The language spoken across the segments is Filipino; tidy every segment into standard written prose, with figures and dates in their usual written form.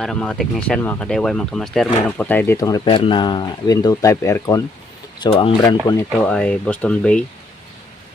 araw mga technician, mga ka-DIY, mga ka-master. Meron po tayo ditong repair na window type aircon. So ang brand po nito ay Boston Bay.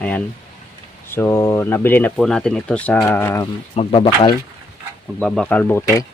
Ayan. So nabili na po natin ito sa magbabakal bote.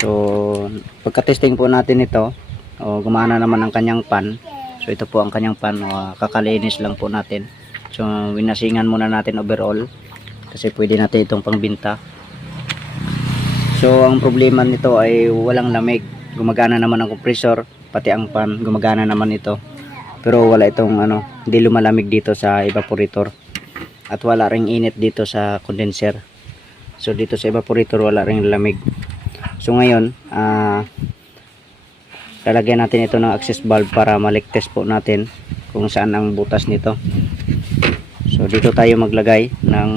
So pagka-testing po natin ito, gumana naman ang kanyang pan. So ito po ang kanyang pan, kakalinis lang po natin. So winasingan muna natin overall kasi pwede natin itong pangbinta. So ang problema nito ay walang lamig. Gumagana naman ang compressor, pati ang fan gumagana naman ito. Pero wala itong hindi lumalamig dito sa evaporator. At wala ring init dito sa condenser. So dito sa evaporator wala ring lamig. So ngayon, lalagyan natin ito ng access valve para malik test po natin kung saan ang butas nito. So dito tayo maglagay ng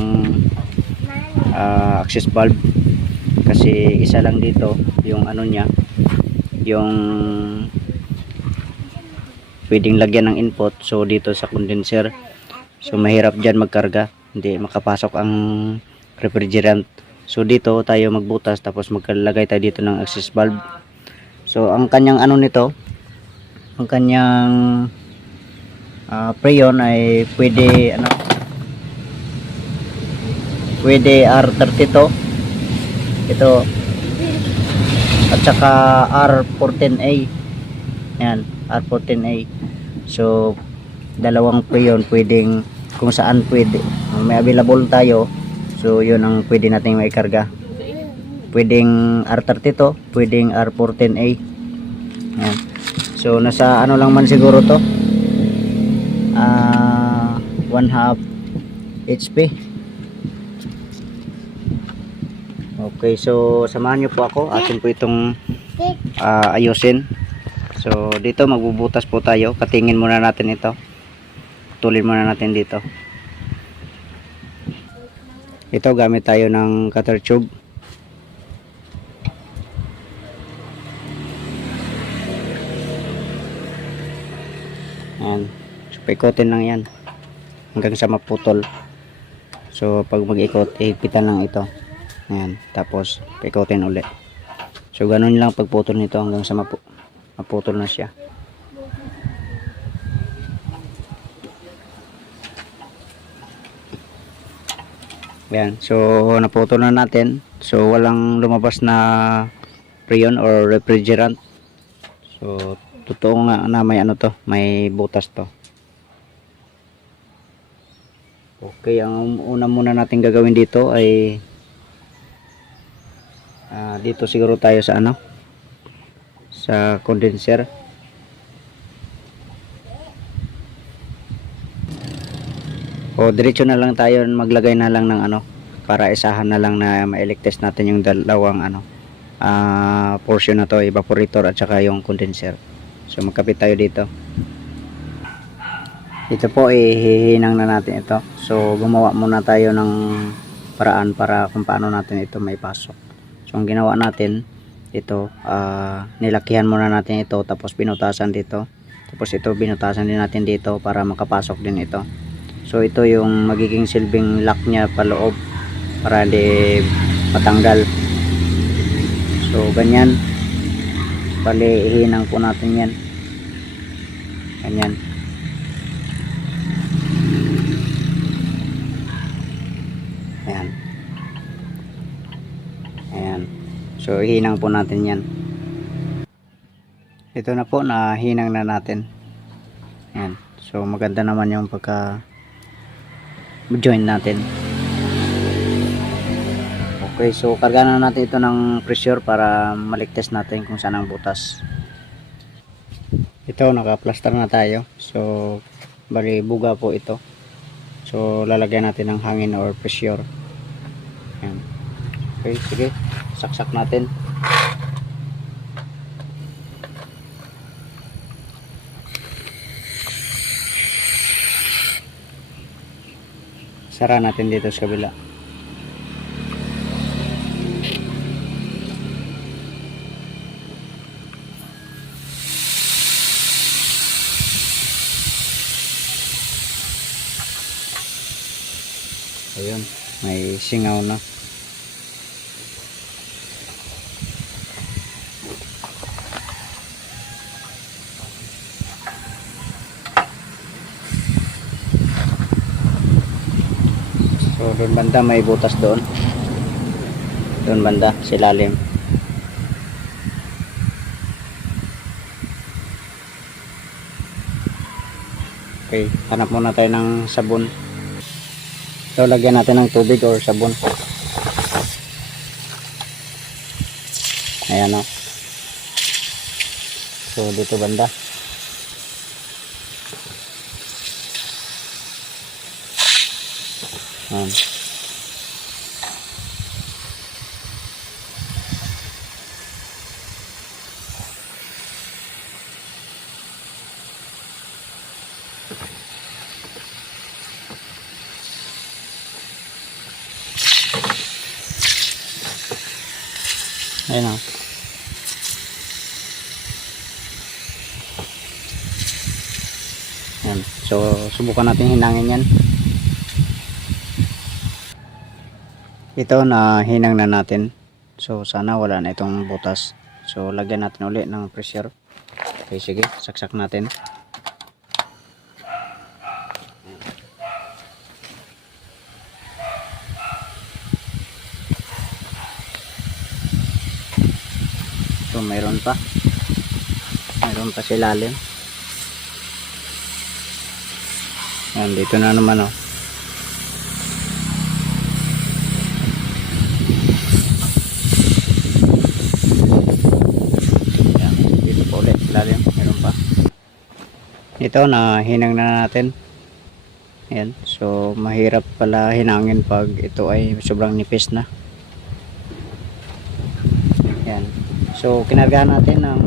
access valve. Kasi isa lang dito yung niya, yung pwedeng lagyan ng input. So dito sa condenser, so mahirap dyan magkarga, hindi makapasok ang refrigerant. So dito tayo magbutas, tapos maglalagay tayo dito ng access valve. So ang kanyang nito, ang kanyang preyon ay pwede R32 ito at saka R14A. Yan, R14A. So dalawang preyon, pwedeng kung saan pwede, may available tayo. So yun ang pwede natin maikarga. Pwedeng R32, pwedeng R14A. Yan. So nasa lang man siguro to, 1/2 HP. Okay, so samahan nyo po ako. Atin po itong ayusin. So dito magbubutas po tayo. Katingin muna natin ito. Tulin muna natin dito. Ito gamit tayo ng cutter tube. Ayan. So paikotin lang yan hanggang sa maputol. So pag mag-ikot, ihipitan lang ito. Ayan, tapos paikotin ulit. So ganun lang pagputol nito hanggang sa maputol na siya. Ayan, so naputol na natin. So walang lumabas na freon or refrigerant. So totoo nga na may may butas to. Okay, ang una muna natin gagawin dito ay dito siguro tayo sa sa condenser. Diretso na lang tayo, maglagay na lang ng para isahan na lang na ma-elect test natin yung dalawang portion na to, evaporator at saka yung condenser. So magkapit tayo dito. Ito po hihinang na natin ito. So gumawa muna tayo ng paraan para kung paano natin ito may pasok. So ang ginawa natin ito, nilakihan muna natin ito, tapos binutasan dito, tapos ito binutasan din natin dito para makapasok din ito. So ito yung magiging silbing lock nya paloob para hindi matanggal. So ganyan, bali ihinang po natin yan, ganyan. Ayan. Ayan. So hinang po natin yan. Ito na po, nahinang na natin. Ayan. So maganda naman yung pagka join natin. Okay, so karga na natin ito ng pressure para maligtas natin kung saan ang butas. Ito, naka-plaster na tayo. So bali buga po ito. So lalagyan natin ng hangin or pressure. Ayan. Okay, sige, saksak natin. Sara natin dito sa kabila. Ayun, may singaw na. Doon banda may butas doon. Doon banda sa ilalim. Okay, hanap muna tayo ng sabon. So lagyan natin ng tubig or sabon. Ayan o. So dito banda. Ayan. Ayan o. Ayan. So subukan natin hinangin yan. Ito na hinang na natin. So sana wala na itong butas. So lagyan natin uli ng pressure. Okay, sige, saksak natin. So mayroon pa sa ilalim. Ayan, dito na naman oh. Ayan, dito po ulit ilalim, mayroon pa. Ito na hinang na natin. Ayan, so mahirap pala hinangin pag ito ay sobrang nipis na. Ayan, so kinargahan natin ng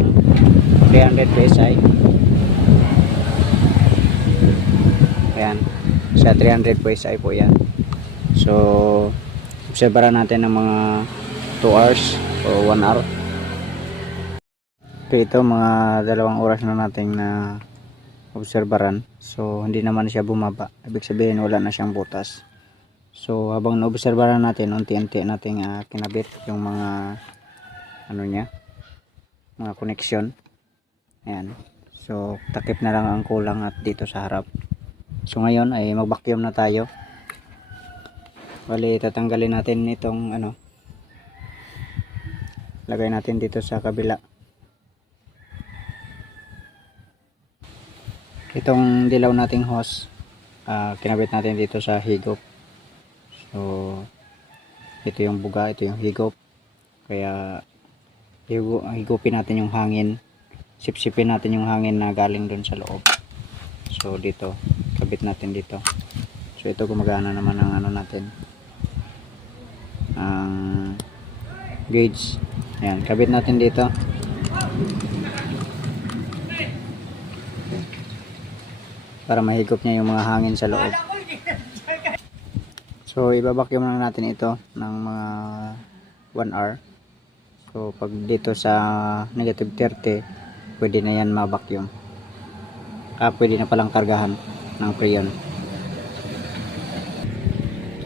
300 PSI. Ayan, sa 300 PSI po yan. So obserbaran natin ng mga 2 hours o 1 hour. So ito mga 2 oras na nating na obserbaran. So hindi naman siya bumaba, ibig sabihin wala na siyang butas. So habang naobserbaran natin, unti-unti nating kinabit yung mga ano niya, mga connection. Ayan, so takip na lang ang kulang at dito sa harap. So ngayon ay mag-vacuum na tayo. Bali tatanggalin natin itong ano, lagay natin dito sa kabila. Itong dilaw nating hose, kinabit natin dito sa higop. So ito yung buga, ito yung higop. Kaya higupin natin yung hangin, sipsipin natin yung hangin na galing dun sa loob. So dito, kabit natin dito. So ito gumagana naman ang ano natin, ang gauge. Ayan, kabit natin dito. Para mahigop niya yung mga hangin sa loob. So ibabacuum na natin ito ng mga 1 hour. So pag dito sa negative 30, pwede na yan ma-vacuum. Pwede na palang kargahan ng Freon.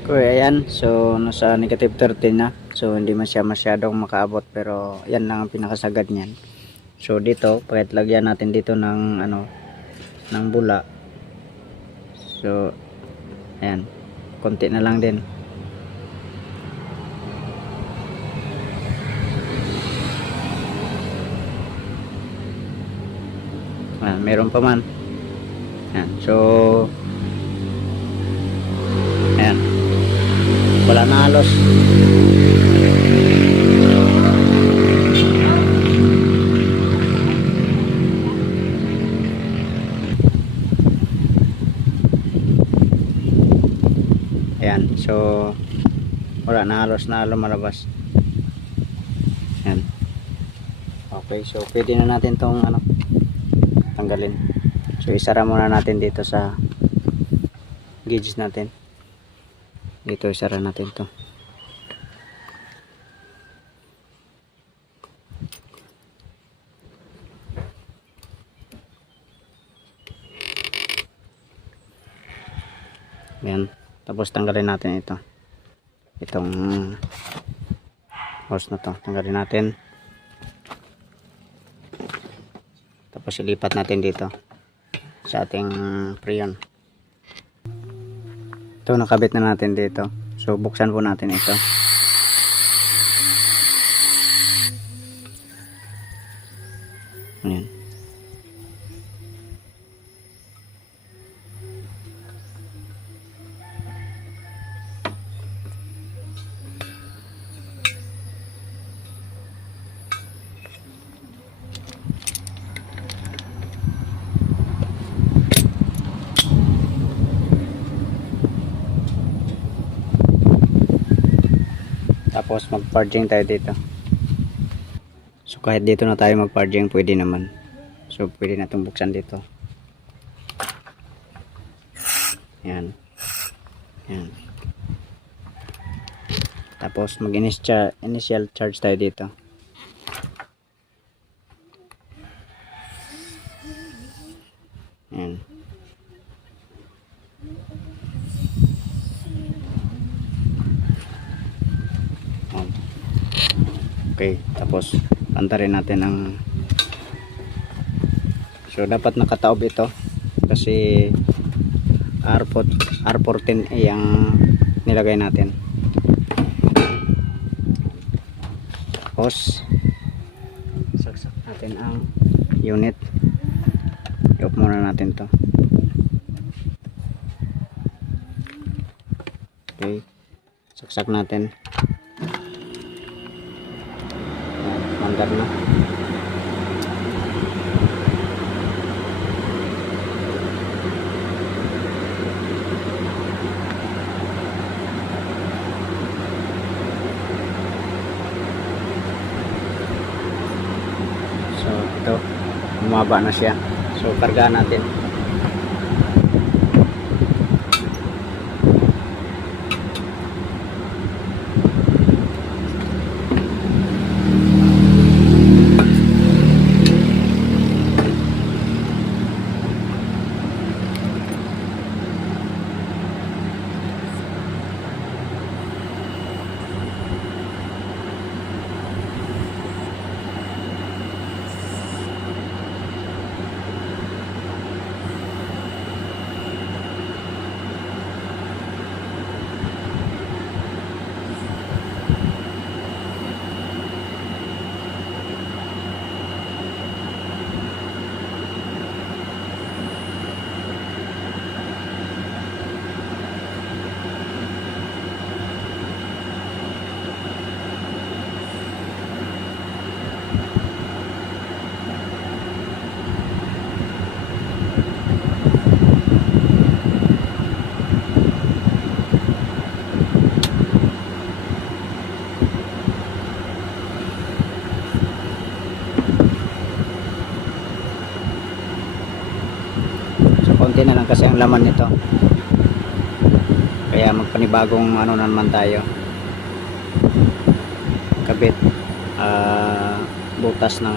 Okay, ayan. So nasa negative 30 na. So hindi man siya masyadong makaabot, pero yan lang ang pinakasagad niyan. So dito, kahit lagyan natin dito ng ano, ng bula. So ayan, konti na lang din. Ayan, meron pa man. Ayan, so ayan, wala na halos. Ayan, so wala na halos na lumalabas. Ayan. Okay, so pwede na natin tong ano, tanggalin. So isara muna natin dito sa gauge natin. Dito isara natin to. Ayan. Tapos tanggalin natin ito. Itong hose na to. Tanggalin natin. Tapos ilipat natin dito sa ating Freon. Ito nakabit na natin dito. So So buksan po natin ito. Ayan. Tapos mag-parging tayo dito. So kahit dito na tayo mag-parging, pwede naman. So pwede na itong buksan dito. Yan. Yan. Tapos mag-initial charge tayo dito. Yan. Okay, tapos pantarin natin ang, so dapat nakataob ito kasi R14A ang nilagay natin. Tapos saksak natin ang unit. I-off muna natin to. Okay, saksak natin. Mandar na. So ito, bumaba na siya. So kargahan natin. Konti na lang kasi ang laman nito, kaya magpanibagong ano na naman tayo, kabit butas ng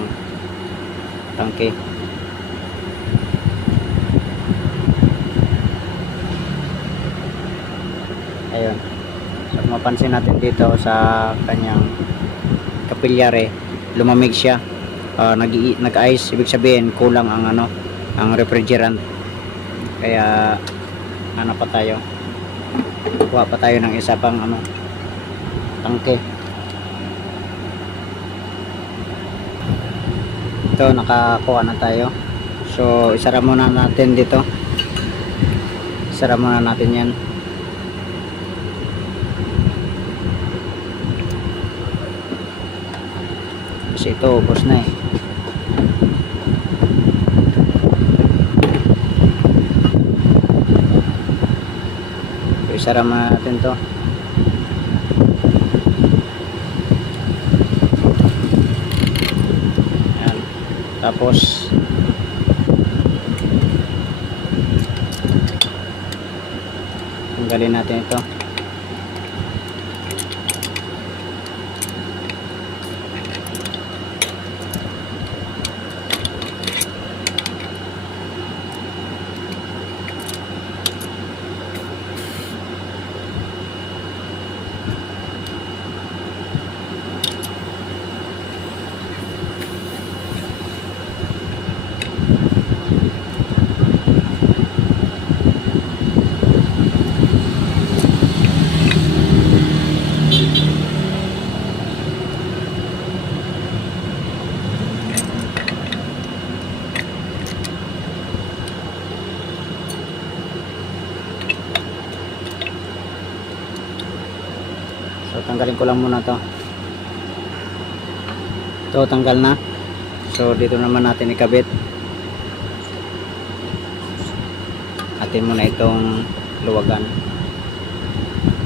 tangke. Ayun, so mapansin natin dito sa kanyang kapilyare, lumamig siya, nag-ice, ibig sabihin kulang ang ano, ang refrigerant. Kaya ano pa tayo, kuha pa tayo ng isa pang ano, tangke. Ito, nakakuha na tayo. So isara muna natin dito, isara muna natin yan. Kasi ito ubos na eh. Isara muna natin to. Ayan. Tapos tanggalin natin ito. So tanggalin ko lang muna to. Ito tanggal na. So dito naman natin ikabit. Atin muna itong luwagan.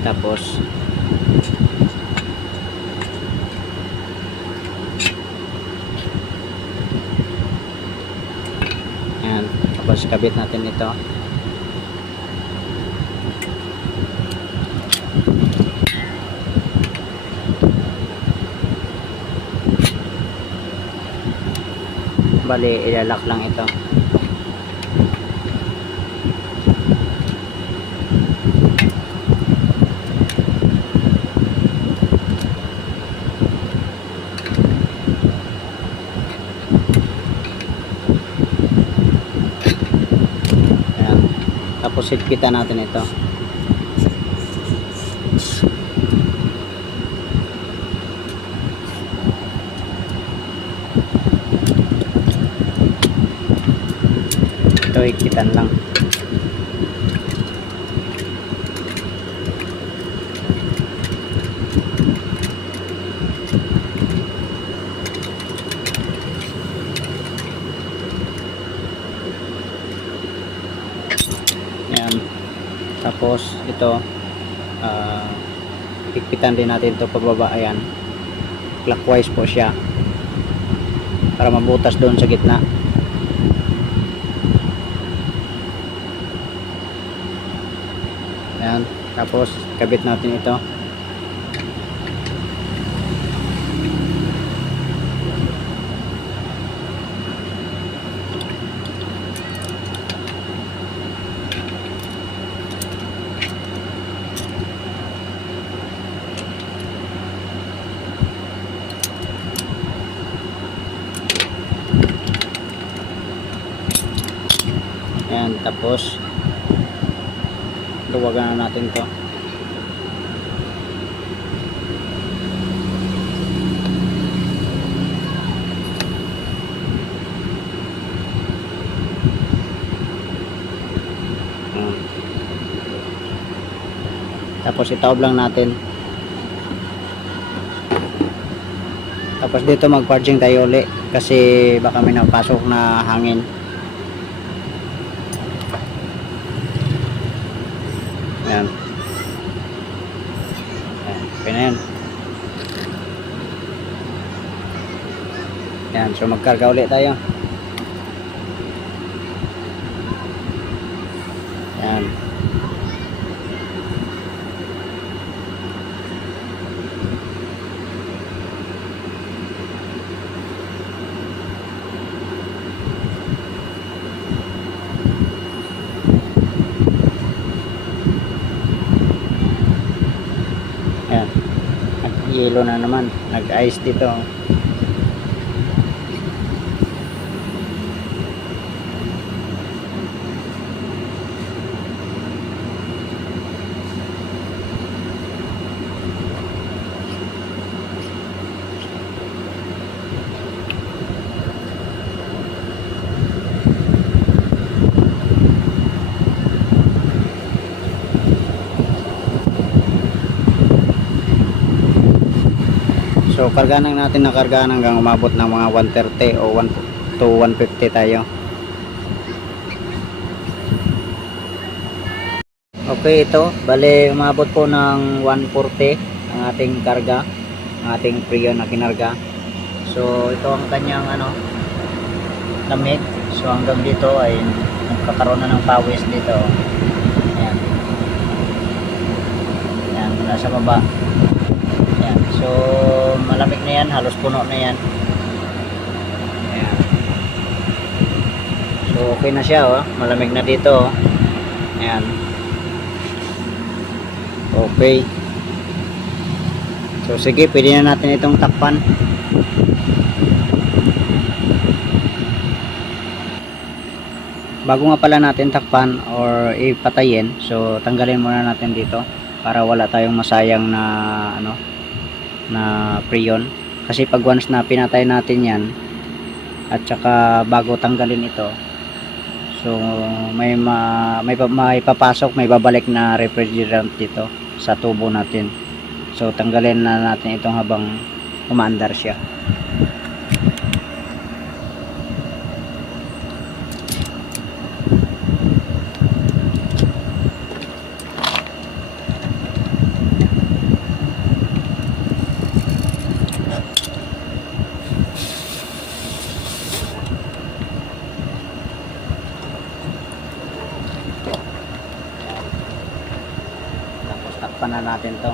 Tapos yan. Tapos kabit natin ito. Bali ilalak lang ito. Ayan. Tapos higpitan natin ito. Ito higpitan lang. Ayan. Tapos ito higpitan din natin ito pababa. Ayan. Clockwise po siya para mabutas doon sa gitna. Ayan. Tapos kabit natin ito. Ayan. Tapos luwagan na natin to. Tapos itaob lang natin. Tapos dito mag-parging tayo uli kasi baka may napasok na hangin. Ayan. Ayan. Okay na yan. Ayan. So magkarga ulit tayo. Ayan. Ayan. Nag-yelo na naman. Nag-ice dito. So kargahan natin na kargahan hanggang umabot ng mga 130 o 1 to 150 tayo. Okay, ito bale umabot po ng 140 ang ating karga, ang ating Prion na kinarga. So ito ang kanyang lamig. So hanggang dito ay nagkakaroon na ng pawis dito. Ayan. Ayan, nasa baba. Ayan. So malamig na yan, halos puno na yan. Ayan. So okay na siya, oh. Malamig na dito, oh. Ayan. Okay. So sige, pwede na natin itong takpan. Bago nga pala natin takpan or ipatayin, so tanggalin muna natin dito para wala tayong masayang na na Prion. Kasi pag once na pinatay natin yan at saka bago tanggalin ito, so may papasok, may babalik na refrigerant dito sa tubo natin. So tanggalin na natin itong habang umaandar siya. Tapos takpan na natin to.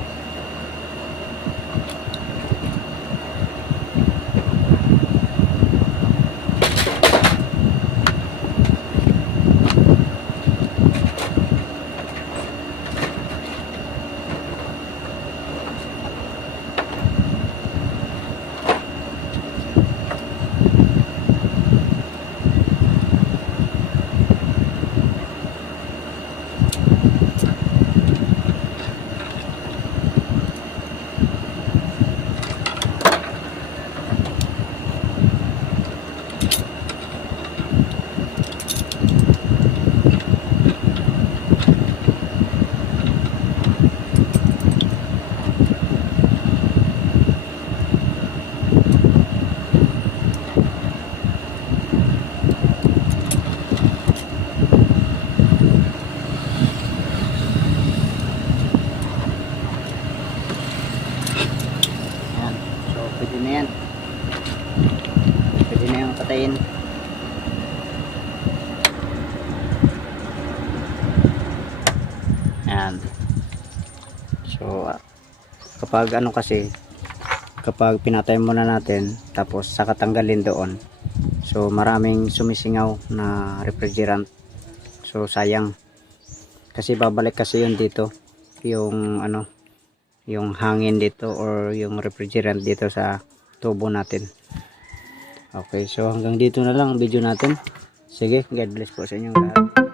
Ayan. So pwede na yan. Pwede na yung patayin. Ayan. So kapag ano kasi, kapag pinatay muna natin tapos saka tanggalin doon, so maraming sumisingaw na refrigerant. So sayang. Kasi babalik kasi yun dito, yung ano, yung hangin dito or yung refrigerant dito sa tubo natin. Okay, so hanggang dito na lang ang video natin. Sige, God bless po sa inyong lahat.